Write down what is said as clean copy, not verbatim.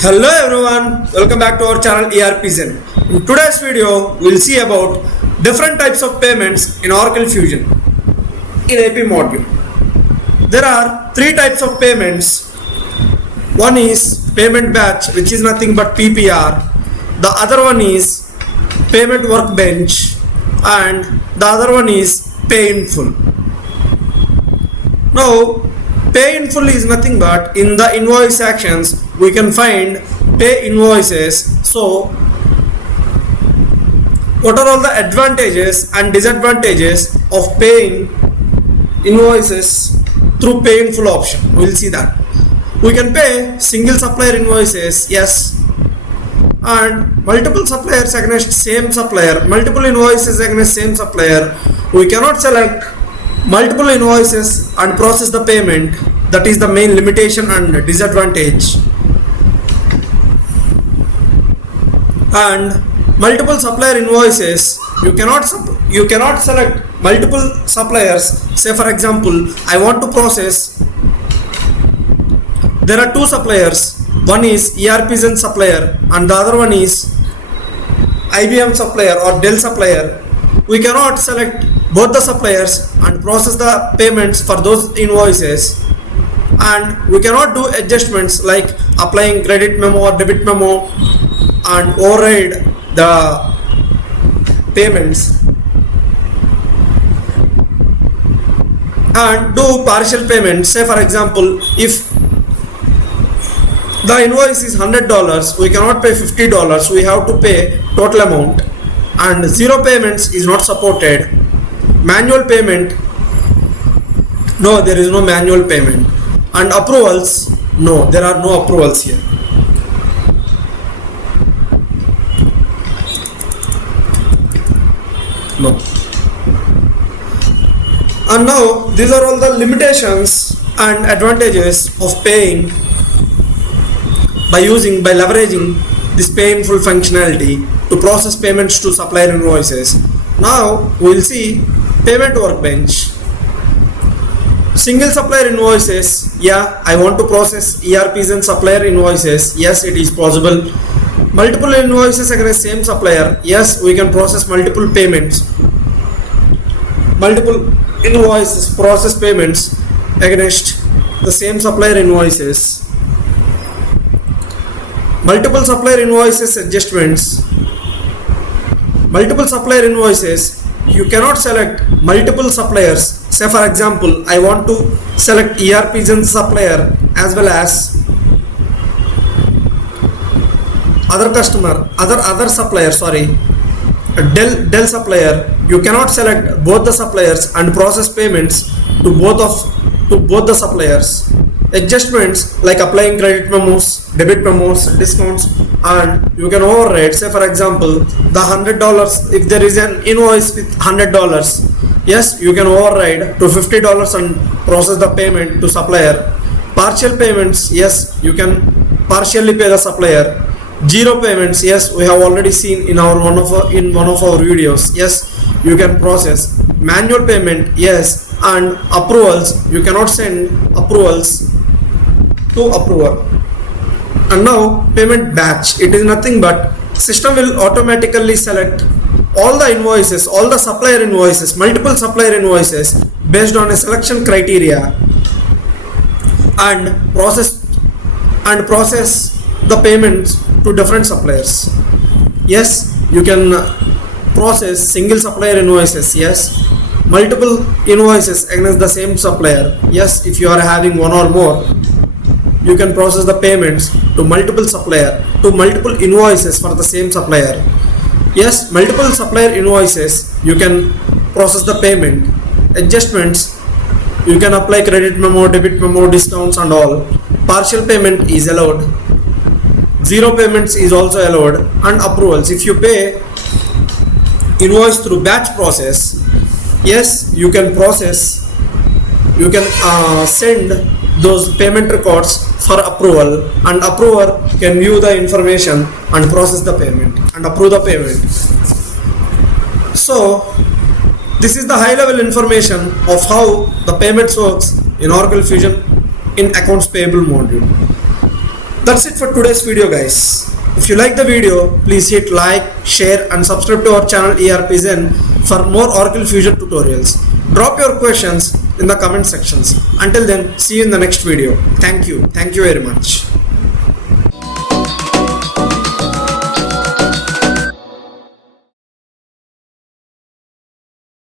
Hello everyone, welcome back to our channel ERPZEN. In today's video, we will see about different types of payments in Oracle Fusion in AP module. There are three types of payments. One is payment batch, which is nothing but PPR. The other one is payment workbench, and the other one is pay in full. Now, pay in full is nothing but in the invoice actions we can find pay invoices. So what are all the advantages and disadvantages of paying invoices through pay in full option? We will see that. We can pay single supplier invoices, yes, and multiple suppliers against same supplier, multiple invoices against same supplier. We cannot select multiple invoices and process the payment. That is the main limitation and disadvantage. And multiple supplier invoices, you cannot select multiple suppliers. Say for example, I want to process, there are two suppliers, one is ERPZEN supplier and the other one is IBM supplier or Dell supplier. We cannot select both the suppliers and process the payments for those invoices, and we cannot do adjustments like applying credit memo or debit memo and override the payments and do partial payments. Say for example, if the invoice is $100, we cannot pay $50, we have to pay total amount, and zero payments is not supported. Manual payment, no, there is no manual payment. And approvals, no, there are no approvals here. No. And now these are all the limitations and advantages of paying by leveraging this pay in full functionality to process payments to supplier invoices. Now we will see payment workbench. Single supplier invoices, yeah, I want to process ERPZEN supplier invoices, yes, it is possible. Multiple invoices against same supplier, yes, we can process multiple payments. Multiple invoices process payments against the same supplier invoices. Multiple supplier invoices adjustments. Multiple supplier invoices, you cannot select multiple suppliers. Say for example, I want to select ERPZEN supplier as well as other supplier, Dell supplier. You cannot select both the suppliers and process payments to both the suppliers. Adjustments like applying credit memos, debit memos, discounts, and you can override. Say for example, the $100, if there is an invoice with $100, yes, you can override to $50 and process the payment to supplier. Partial payments, yes, you can partially pay the supplier. Zero payments, yes, we have already seen in one of our videos, yes, you can process. Manual payment, yes, and approvals, you cannot send approvals to approver. And now payment batch, it is nothing but system will automatically select all the invoices, all the supplier invoices, multiple supplier invoices based on a selection criteria and process the payments to different suppliers. Yes, you can process single supplier invoices, yes, multiple invoices against the same supplier, yes, if you are having one or more, you can process the payments to multiple invoices for the same supplier. Yes, multiple supplier invoices, you can process the payment. Adjustments, you can apply credit memo, debit memo, discounts and all. Partial payment is allowed. Zero payments is also allowed. And approvals, if you pay invoice through batch process, yes, you can send those payment records for approval, and approver can view the information and process the payment and approve the payment. So this is the high level information of how the payments works in Oracle Fusion in accounts payable module. That's it for today's video, guys. If you like the video, please hit like, share and subscribe to our channel ERPZEN for more Oracle Fusion tutorials. Drop your questions in the comment sections. Until then, see you in the next video. Thank you very much.